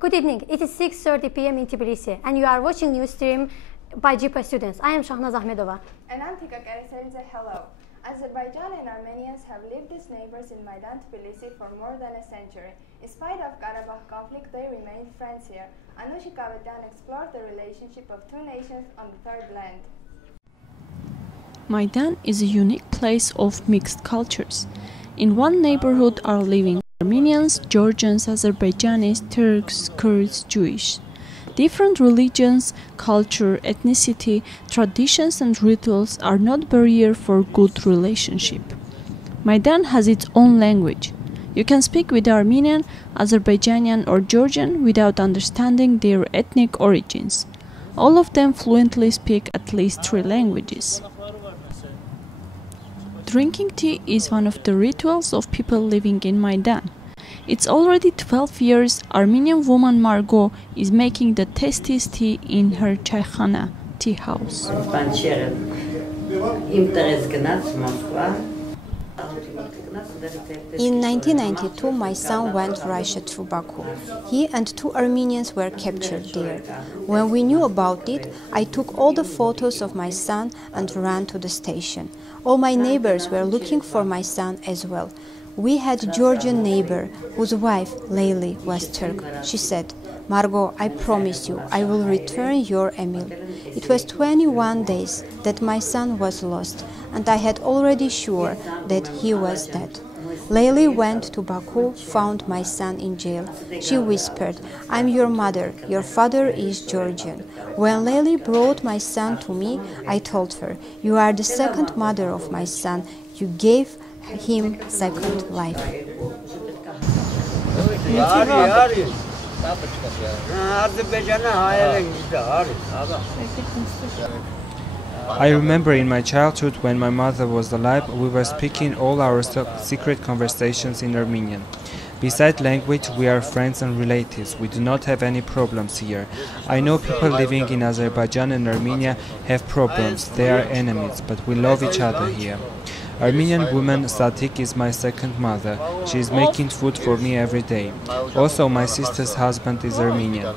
Good evening. It is 6:30 p.m. in Tbilisi, and you are watching Newstream by GIPA students. I am Shahnaz Ahmedova. And I'm Tika Kariselize. Hello. Azerbaijan and Armenians have lived as neighbors in Maidan, Tbilisi for more than a century. In spite of Karabakh conflict, they remain friends here. Anushi Kavedan explored the relationship of two nations on the third land. Maidan is a unique place of mixed cultures. In one neighborhood are living Armenians, Georgians, Azerbaijanis, Turks, Kurds, Jewish. Different religions, culture, ethnicity, traditions and rituals are not barrier for good relationship. Maidan has its own language. You can speak with Armenian, Azerbaijani or Georgian without understanding their ethnic origins. All of them fluently speak at least 3 languages. Drinking tea is one of the rituals of people living in Maidan. It's already 12 years Armenian woman Margot is making the tastiest tea in her chaykhana, tea house. In 1992, my son went to Russia through Baku. He and 2 Armenians were captured there. When we knew about it, I took all the photos of my son and ran to the station. All my neighbors were looking for my son as well. We had a Georgian neighbor whose wife, Leili, was Turk. She said, "Margot, I promise you, I will return your Emil." It was 21 days that my son was lost, and I had already sure that he was dead. Leili went to Baku, found my son in jail. She whispered, "I'm your mother, your father is Georgian." When Leili brought my son to me, I told her, "You are the second mother of my son. You gave him second life." I remember in my childhood when my mother was alive, we were speaking all our secret conversations in Armenian. Besides language, we are friends and relatives. We do not have any problems here. I know people living in Azerbaijan and Armenia have problems. They are enemies, but we love each other here. Armenian woman Satik is my second mother. She is making food for me every day. Also, my sister's husband is Armenian.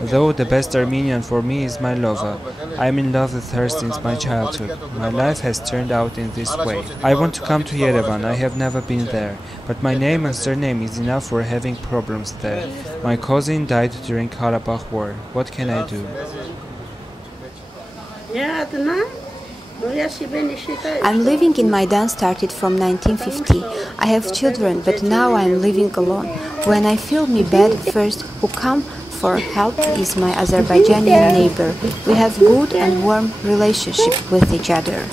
Though the best Armenian for me is my lover. I am in love with her since my childhood. My life has turned out in this way. I want to come to Yerevan. I have never been there. But my name and surname is enough for having problems there. My cousin died during Karabakh war. What can I do? I'm living in Maidan started from 1950. I have children, but now I'm living alone. When I feel me bad, first who come for help is my Azerbaijani neighbor. We have good and warm relationship with each other.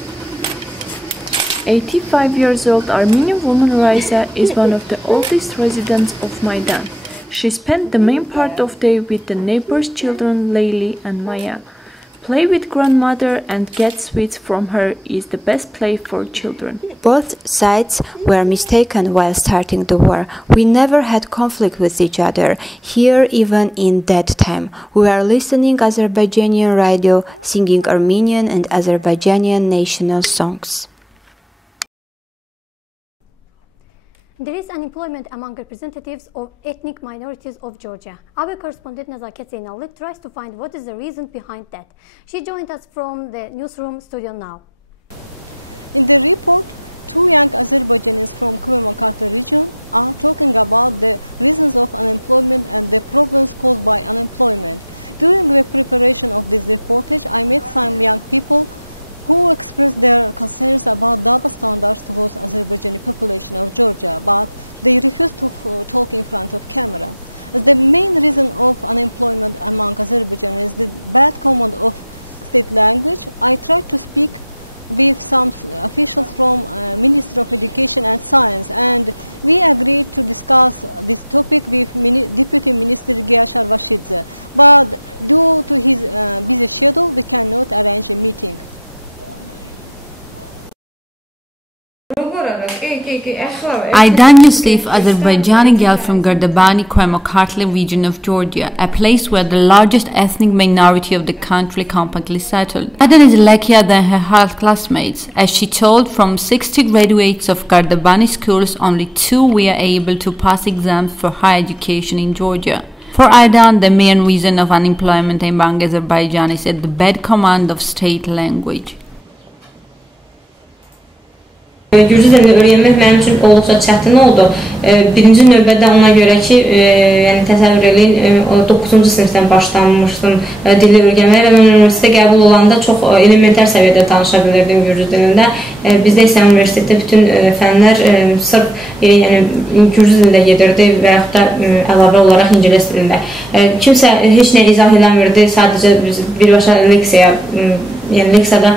85 years old Armenian woman Raisa is one of the oldest residents of Maidan. She spent the main part of the day with the neighbors' children Leili and Maya. Play with grandmother and get sweets from her is the best play for children. Both sides were mistaken while starting the war. We never had conflict with each other. Here, even in that time, we were listening Azerbaijani radio, singing Armenian and Azerbaijani national songs. There is unemployment among representatives of ethnic minorities of Georgia. Our correspondent Nazaket Zeynalli tries to find what is the reason behind that. She joined us from the newsroom studio now. Aydan Yusuf, Azerbaijani girl from Gardabani, Kartli region of Georgia, a place where the largest ethnic minority of the country compactly settled. Aydan is luckier than her high classmates. As she told, from 60 graduates of Gardabani schools, only 2 were able to pass exams for higher education in Georgia. For Aydan, the main reason of unemployment among Azerbaijanis is the bad command of state language. Gürcü dilini öyrənmək mənim üçün olduqca çətin oldu. Birinci növbədə ona görə ki, yəni təsəvvür edin, 9-cu sinifdən başlamışdım dili öyrənməyə və mən universitetə qəbul olanda çox elementar səviyyədə tanışa bilirdim Gürcü dilində. Bizdə isə universitetdə bütün fənlər sırf yəni Gürcü dilində gedirdi və yaxud da əlavə olaraq ingilis dilində. Kimsə heç nə izah eləmirdi, sadəcə birbaşa leksiyaya, yəni leksiyada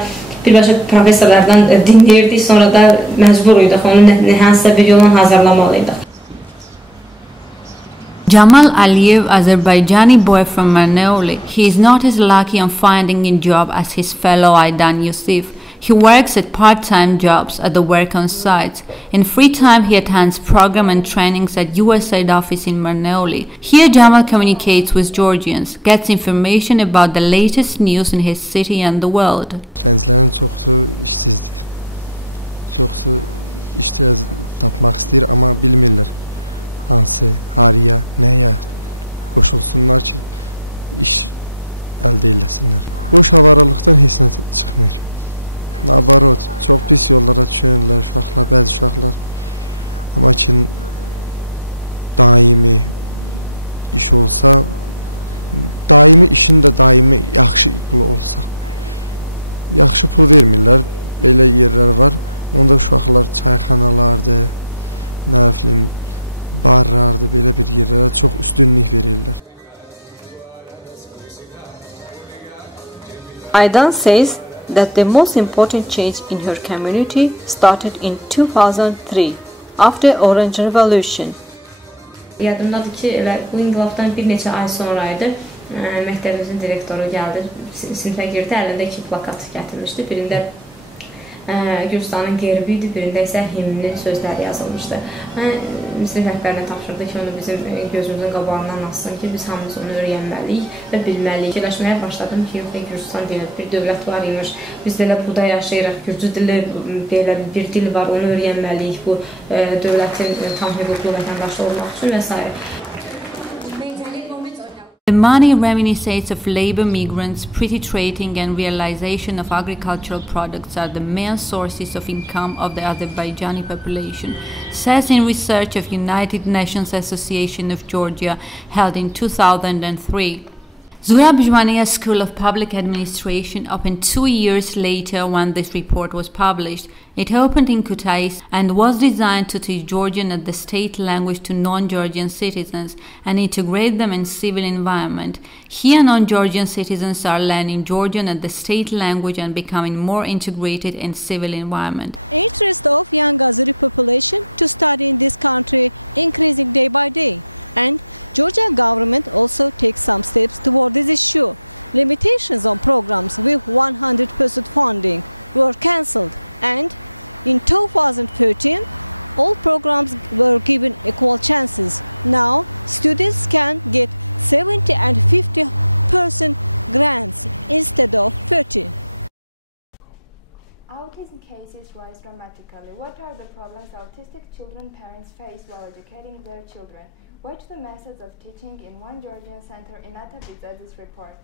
birbaşa professorlardan dinləyirdik, sonra da məcbur idik, onu hansısa bir yolla hazırlamalıydıq. Jamal Aliyev, Azerbaijani boy from Marneuli, he is not as lucky on finding a job as his fellow Aydan Yusuf. He works at part-time jobs at the work on sites. In free time, he attends program and trainings at USAID office in Marneuli. Here, Jamal communicates with Georgians, gets information about the latest news in his city and the world. Aydan says that the most important change in her community started in 2003 after Orange Revolution. Yadımdadır ki, elə bu inqilabdan bir neçə ay sonraydı. Məktəbimizin direktoru gəldi, sinifə girdi, əlində 2 plakat gətirmişdi. Birində Gürcistanın qərbi idi, birində isə himnin sözləri yazılmışdı. Sinif rəhbərinə tapşırdı ki, onu bizim gözümüzün qabağından alsın ki, biz hamımız onu öyrənməliyik və bilməliyik. Fikirləşməyə başladım ki, Gürcistan deyil, bir dövlət var imiş, biz də elə burada yaşayırıq, Gürcü dili deyil, bir dil var, onu öyrənməliyik bu dövlətin tam hüquqlu vətəndaşı olmaq üçün və s. The money reminiscence of labor migrants, pretty trading and realization of agricultural products are the main sources of income of the Azerbaijani population, says in research of United Nations Association of Georgia held in 2003. Zurab Jvaniya School of Public Administration opened 2 years later when this report was published. It opened in Kutaisi and was designed to teach Georgian as the state language to non-Georgian citizens and integrate them in civil environment. Here, non-Georgian citizens are learning Georgian as the state language and becoming more integrated in civil environment. Autism cases rise dramatically. What are the problems autistic children parents face while educating their children? Watch the methods of teaching in one Georgian center in Atabizade's report.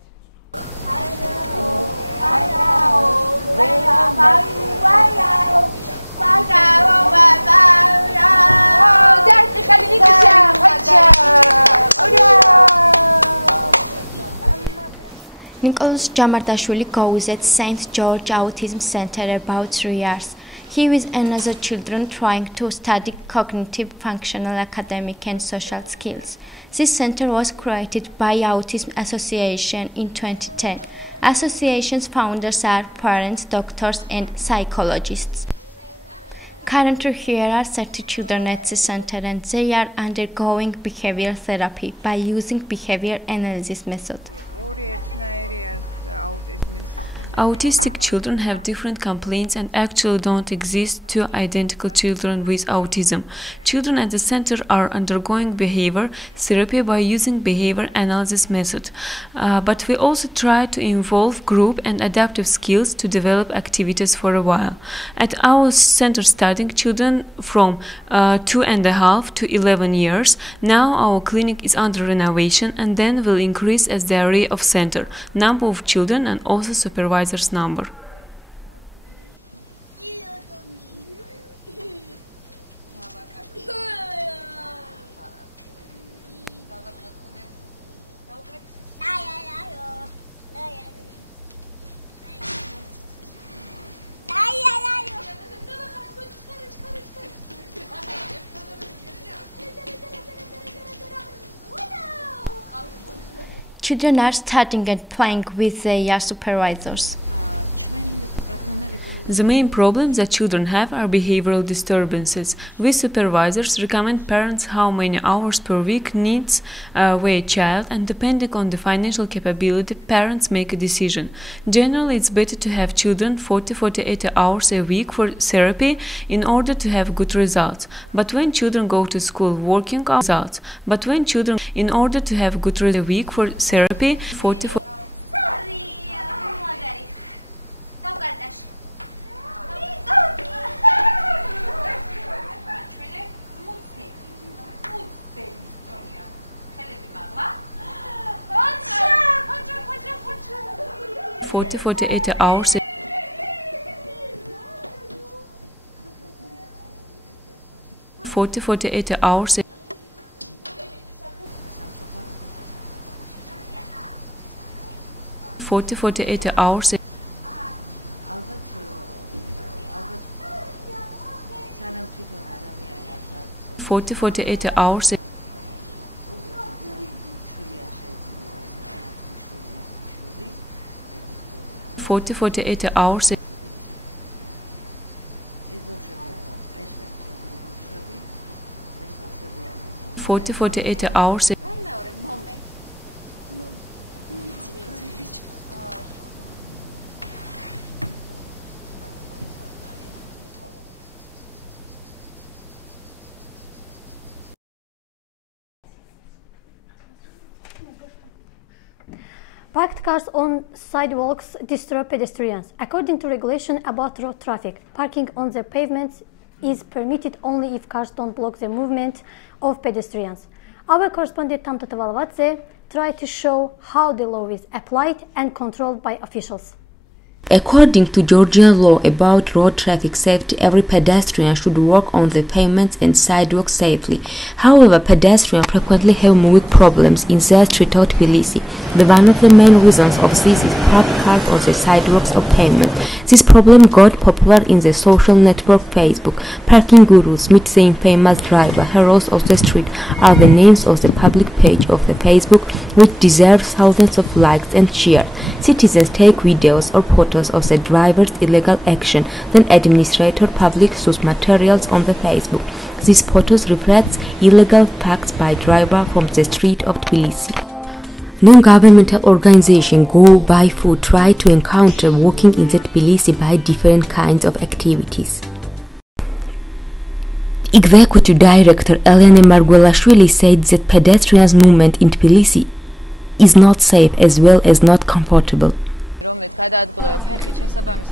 Nicholas Jamardashvili goes at St. George Autism Center about 3 years. He with another children trying to study cognitive, functional, academic and social skills. This center was created by Autism Association in 2010. Association's founders are parents, doctors and psychologists. Currently here are 30 children at the center and they are undergoing behavioral therapy by using behavior analysis method. Autistic children have different complaints and actually don't exist two identical children with autism. Children at the center are undergoing behavior therapy by using behavior analysis method. But we also try to involve group and adaptive skills to develop activities for a while. At our center studying children from 2.5 to 11 years, now our clinic is under renovation and then will increase as the area of center, number of children and also supervisors number. Children are studying and playing with their supervisors. The main problems that children have are behavioral disturbances. We supervisors recommend parents how many hours per week needs their child, and depending on the financial capability, parents make a decision. Generally, it's better to have children 40-48 hours a week for therapy in order to have good results. But when children go to school working results, but when children in order to have good results a week for therapy 40 48 hours 48 hours 48 hours 48 hours 48 hours 48 hours Parked cars on sidewalks disturb pedestrians. According to regulation about road traffic, parking on the pavements is permitted only if cars don't block the movement of pedestrians. Our correspondent Tamta Tavalavadze tried to show how the law is applied and controlled by officials. According to Georgian law about road traffic safety, every pedestrian should walk on the pavements and sidewalks safely. However, pedestrians frequently have moving problems in their street of Tbilisi. One of the main reasons of this is parked cars on the sidewalks or pavement. This problem got popular in the social network Facebook. Parking gurus, meet the infamous driver, heroes of the street are the names of the public page of the Facebook, which deserves thousands of likes and shares. Citizens take videos or photos of the driver's illegal action, then administrator publishes those materials on the Facebook. These photos reflect illegal parks by driver from the street of Tbilisi. Non-governmental organizations Go by Food try to encounter walking in the Tbilisi by different kinds of activities. Executive Director Elena Margvelashvili said that pedestrians' movement in Tbilisi is not safe as well as not comfortable.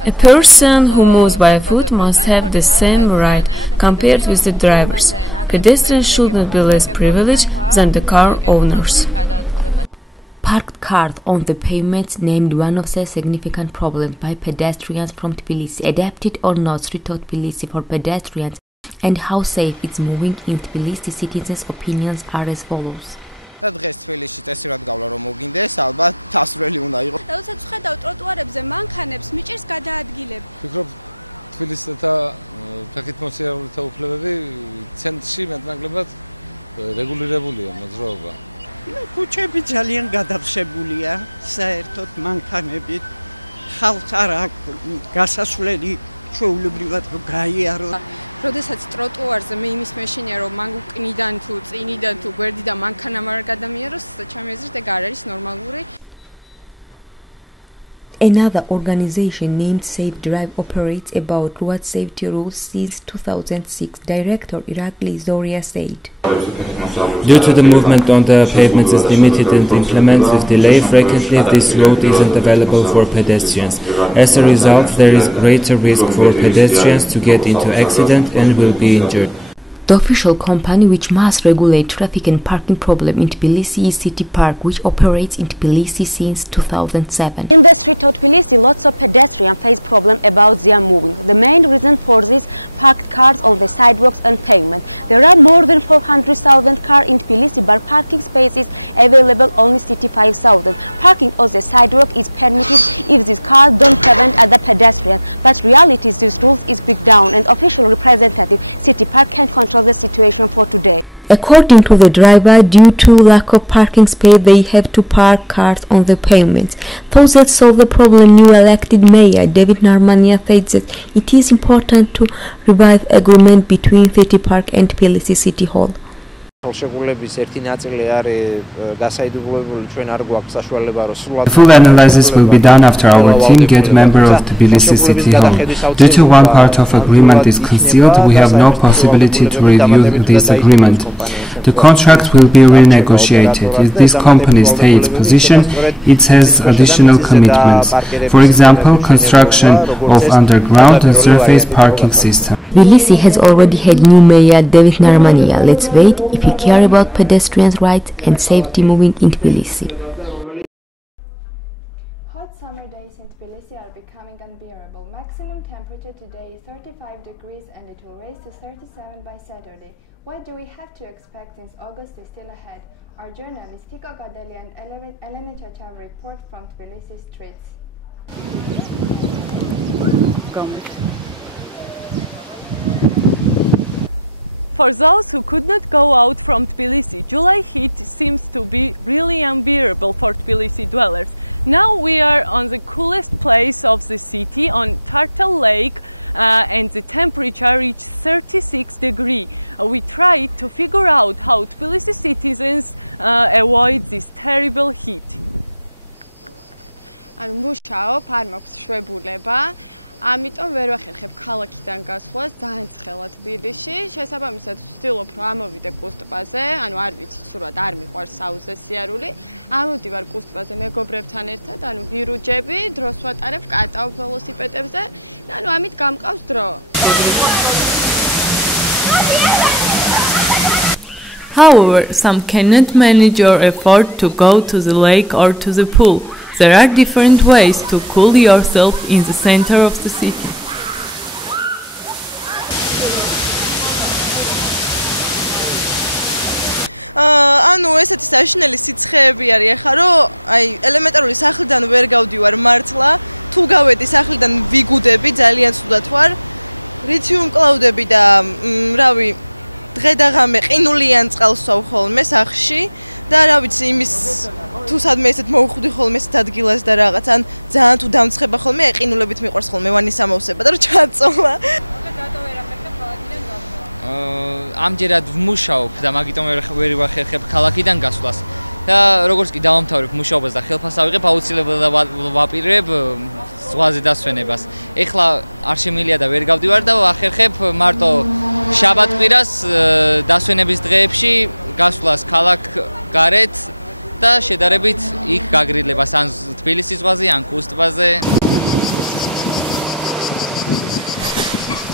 A person who moves by foot must have the same right compared with the drivers. Pedestrians should not be less privileged than the car owners. Parked cars on the pavements named one of the significant problems by pedestrians from Tbilisi. Adapted or not, street of Tbilisi for pedestrians and how safe it's moving in Tbilisi, citizens' opinions are as follows. Another organization named Safe Drive operates about road safety rules since 2006. Director Irakli Zoria said, Due to the movement on the pavements is limited and implements with delay, frequently this road isn't available for pedestrians. As a result, there is greater risk for pedestrians to get into accident and will be injured. The official company which must regulate traffic and parking problem in Tbilisi is City Park, which operates in Tbilisi since 2007. Lots of pedestrians face problems about their move. The main reason for this parked cars on the sidewalks and pavement. There are more than 400,000 cars in Tbilisi, but parking spaces available only 55,000. Parking on the sidewalk is permitted if the car is present as a pedestrian, but reality this rule is put down and official representative City Park can control the situation for today. According to the driver, due to lack of parking space, they have to park cars on the pavements. Those that solve the problem, new elected mayor David Narmania said that it is important to revive agreement between City Park and Tbilisi City Hall. A full analysis will be done after our team get member of Tbilisi City Hall. Due to one part of agreement is concealed, we have no possibility to review this agreement. The contract will be renegotiated. If this company stays its position, it has additional commitments. For example, construction of underground and surface parking system. Tbilisi has already had new mayor David Narmania. Let's wait if you care about pedestrians' rights and safety moving in Tbilisi. Hot summer days in Tbilisi are becoming unbearable. Maximum temperature today is 35 degrees and it will rise to 37 by Saturday. What do we have to expect since August is still ahead? Our journalists Tiko Gadeli and Elena Chachav report from Tbilisi streets. For those who could not go out from Tbilisi, July 6 seems to be really unbearable for Tbilisi dwellers. Now we are on the coolest place of the city on Kartal Lake and the temperature is 36 degrees. We try to figure out how Tbilisi citizens avoid this terrible heat. However, some cannot manage or afford to go to the lake or to the pool. There are different ways to cool yourself in the center of the city.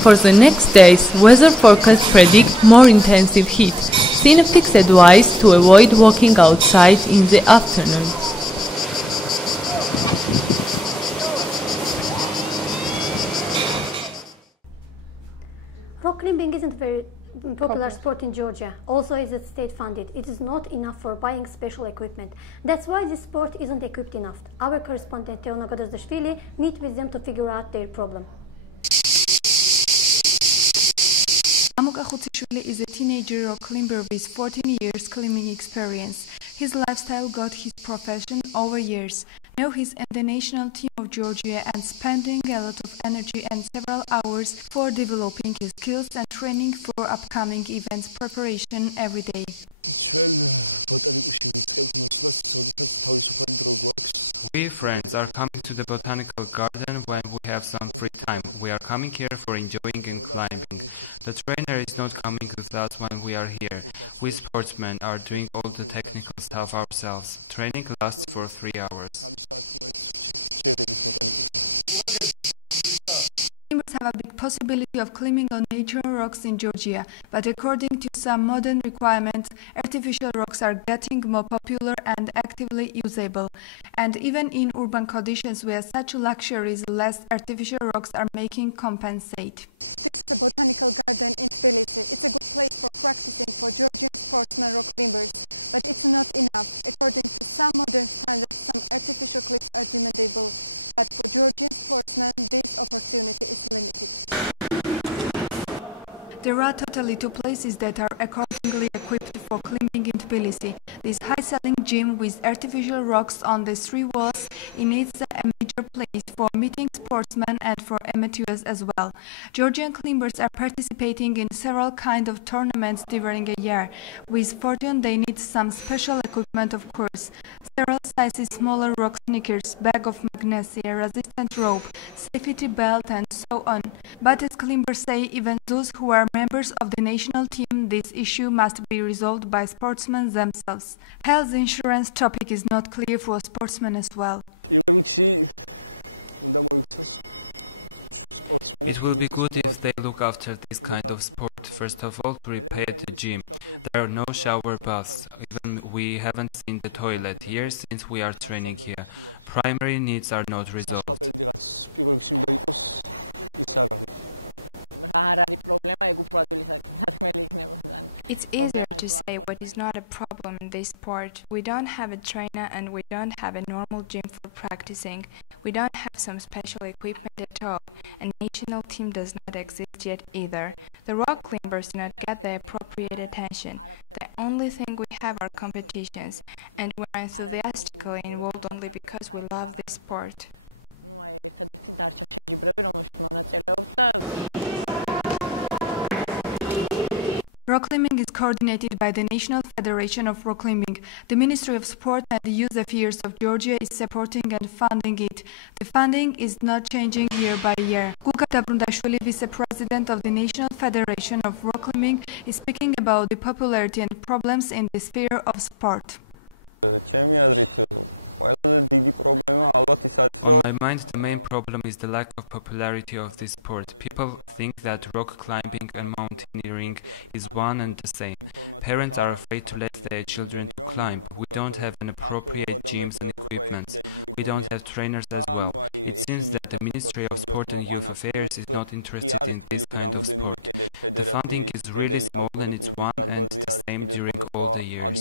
For the next days, weather forecasts predict more intensive heat. Synoptics advise to avoid walking outside in the afternoon. Rock climbing isn't a very popular sport in Georgia. Also, is it state-funded? It is not enough for buying special equipment. That's why this sport isn't equipped enough. Our correspondent Teona Godazdashvili meet with them to figure out their problem. Amuka Khutsishvili is a teenager rock climber with 14 years climbing experience. His lifestyle got his profession over years. Now he's in the national team of Georgia and spending a lot of energy and several hours for developing his skills and training for upcoming events preparation every day. We friends are coming to the botanical garden when we have some free time. We are coming here for enjoying and climbing. The trainer is not coming with us when we are here. We sportsmen are doing all the technical stuff ourselves. Training lasts for 3 hours. Climbers have a big possibility of climbing on natural rocks in Georgia, but according to some modern requirements, artificial rocks are getting more popular and actively usable. And even in urban conditions where such luxuries, less artificial rocks are making compensate. There are totally 2 places that are accordingly equipped for climbing in Tbilisi. This high-selling gym with artificial rocks on the 3 walls is a major place for meeting sportsmen and for amateurs as well. Georgian climbers are participating in several kinds of tournaments during a year. With fortune, they need some special equipment, of course. Several sizes smaller rock sneakers, bag of magnesia, resistant rope, safety belt, and so on. But as climbers say, even those who are members of the national team, this issue must be resolved by sportsmen themselves. Health insurance topic is not clear for sportsmen as well. It will be good if they look after this kind of sport. First of all, to repair the gym. There are no shower baths. Even we haven't seen the toilet here since we are training here. Primary needs are not resolved. It's easier to say what is not a problem in this sport. We don't have a trainer and we don't have a normal gym for practicing. We don't have some special equipment at all. A national team does not exist yet either. The rock climbers do not get the appropriate attention. The only thing we have are competitions, and we are enthusiastically involved only because we love this sport. Rock climbing is coordinated by the National Federation of Rock Climbing. The Ministry of Sport and the Youth Affairs of Georgia is supporting and funding it. The funding is not changing year by year. Guga Dabrundashvili, Vice-President of the National Federation of Rock Climbing, is speaking about the popularity and problems in the sphere of sport. On my mind, the main problem is the lack of popularity of this sport. People think that rock climbing and mountaineering is one and the same. Parents are afraid to let their children to climb. We don't have an appropriate gyms and equipment. We don't have trainers as well. It seems that the Ministry of Sport and Youth Affairs is not interested in this kind of sport. The funding is really small and it's one and the same during all the years.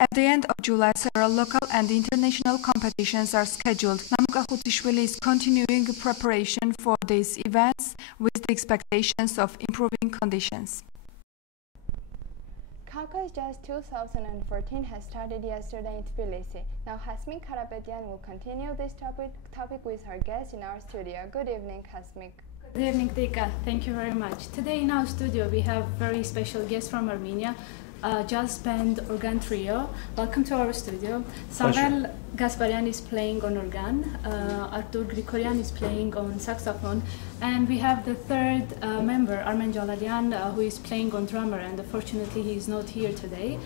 At the end of July, several local and international competitions are scheduled. Namuka Khutishvili is continuing preparation for these events with the expectations of improving conditions. Caucus Jazz 2014 has started yesterday in Tbilisi. Now Hasmik Karapetyan will continue this topic with her guest in our studio. Good evening, Hasmik. Good evening, Tika. Thank you very much. Today in our studio we have very special guest from Armenia, jazz band organ trio. Welcome to our studio. Samuel Gasparian is playing on organ, Artur Grigorian is playing on saxophone, and we have the third member, Armen Jalalian, who is playing on drummer, and unfortunately he is not here today.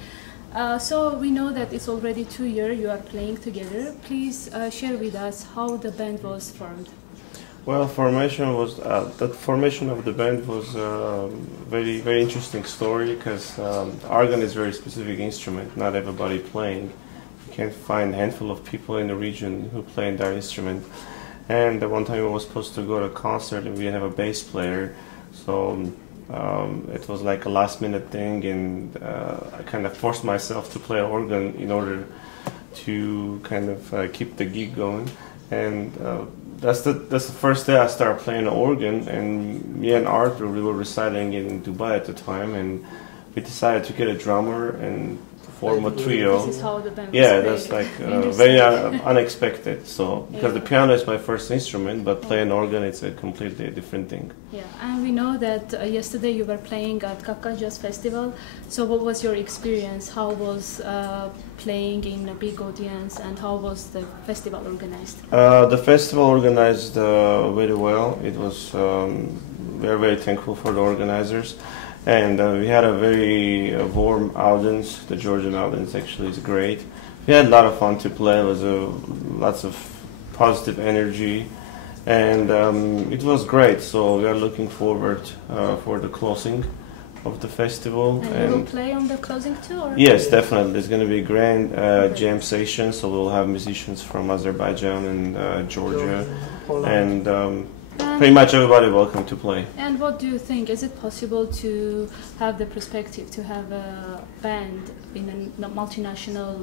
So we know that it's already 2 years you are playing together. Please share with us how the band was formed. Well, the formation of the band was a very interesting story because organ is a very specific instrument. Not everybody playing. You can't find a handful of people in the region who play that instrument. And at one time we were supposed to go to a concert and we didn't have a bass player, so it was like a last-minute thing, and I kind of forced myself to play organ in order to kind of keep the gig going. And that's the first day I started playing the organ, and me and Arthur, we were residing in Dubai at the time, and we decided to get a drummer, and form a trio. This is how the band yeah, was that's like very unexpected. So because yeah. the piano is my first instrument, but playing organ it's a completely different thing. Yeah, and we know that yesterday you were playing at Kafka Jazz Festival. So what was your experience? How was playing in a big audience, and how was the festival organized? The festival organized very well. It was we are very thankful for the organizers, and we had a very warm audience. The Georgian audience actually is great. We had a lot of fun to play. It was lots of positive energy, and it was great. So we are looking forward for the closing of the festival. And you will play on the closing too? Or? Yes, definitely. There's going to be a grand jam session, so we'll have musicians from Azerbaijan and Georgia, and pretty much everybody welcome to play. And what do you think? Is it possible to have the perspective to have a band in a multinational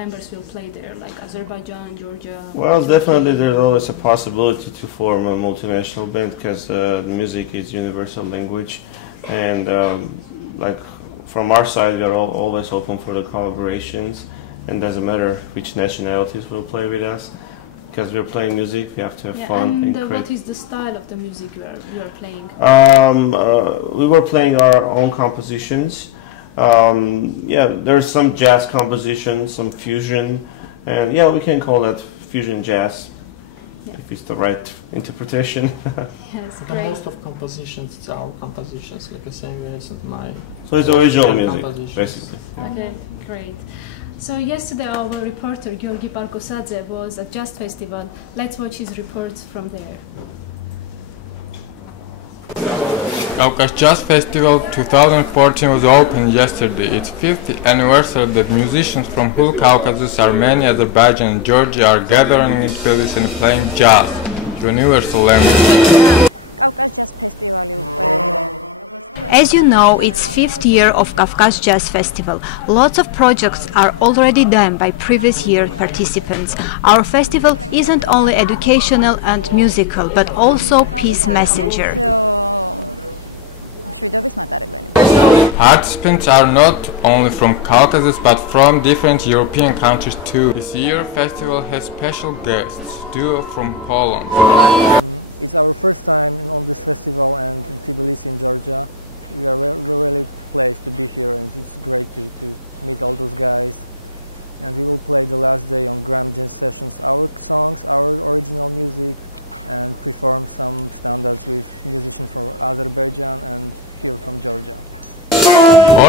members will play there, like Azerbaijan, Georgia? Well, definitely there's always a possibility to form a multinational band because the music is universal language. And like from our side, we are always open for the collaborations, and doesn't matter which nationalities will play with us, because we're playing music. We have to have fun. And what is the style of the music you are playing? We were playing our own compositions. Yeah, there's some jazz compositions, some fusion, and yeah, we can call that fusion jazz. Yeah. If it's the right interpretation. Yes, great. Most of compositions, it's our compositions, like the same way as my. So it's original music, basically. Okay, great. So yesterday our reporter Georgi Parkosadze was at Jazz Festival. Let's watch his report from there. Caucasus Jazz Festival 2014 was opened yesterday. Its 50th anniversary that musicians from whole Caucasus, Armenia, Azerbaijan and Georgia are gathering in Tbilisi and playing jazz, universal language. As you know, it's 5th year of Caucasus Jazz Festival. Lots of projects are already done by previous year participants. Our festival isn't only educational and musical, but also peace messenger. Participants are not only from Caucasus but from different European countries too. This year festival has special guests, duo from Poland.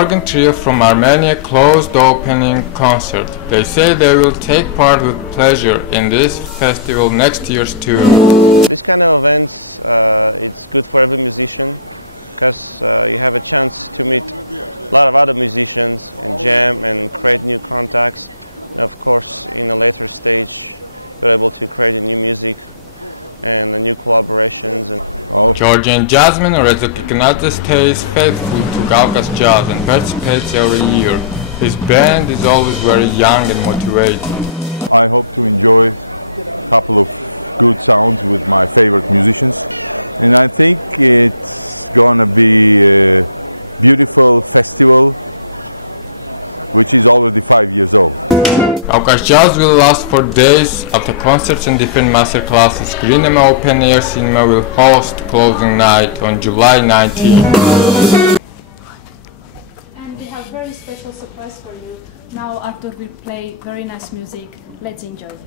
Organ trio from Armenia closed the opening concert. They say they will take part with pleasure in this festival next year too. Georgian jazzman Rezek Ignatze stays faithful to Caucasus Jazz and participates every year. His band is always very young and motivated. Caucasus Jazz will last for days. After concerts and different master classes, Greenema Open Air Cinema will host closing night on July 19. And we have very special surprise for you. Now Artur will play very nice music. Let's enjoy it.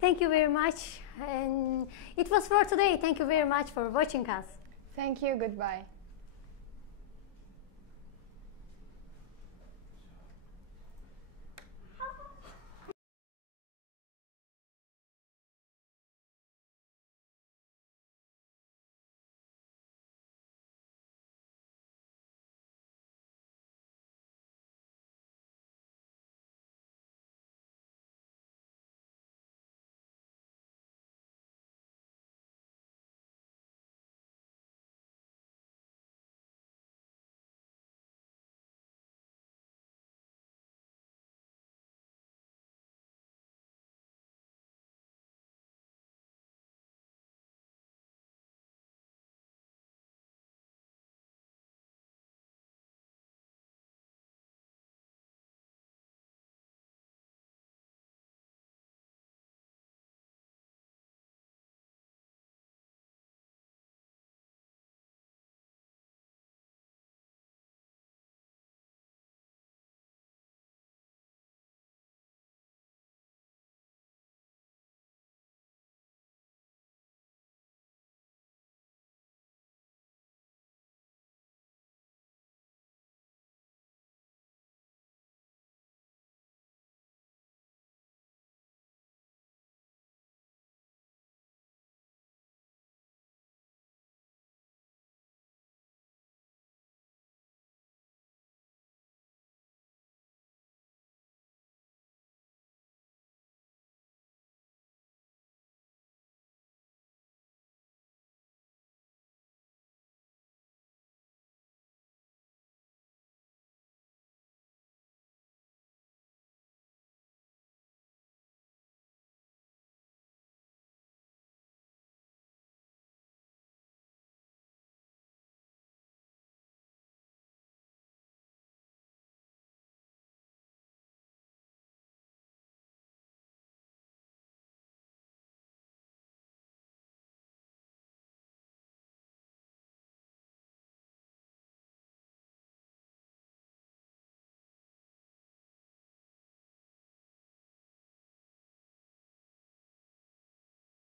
Thank you very much. And it was for today. Thank you very much for watching us. Thank you. Goodbye.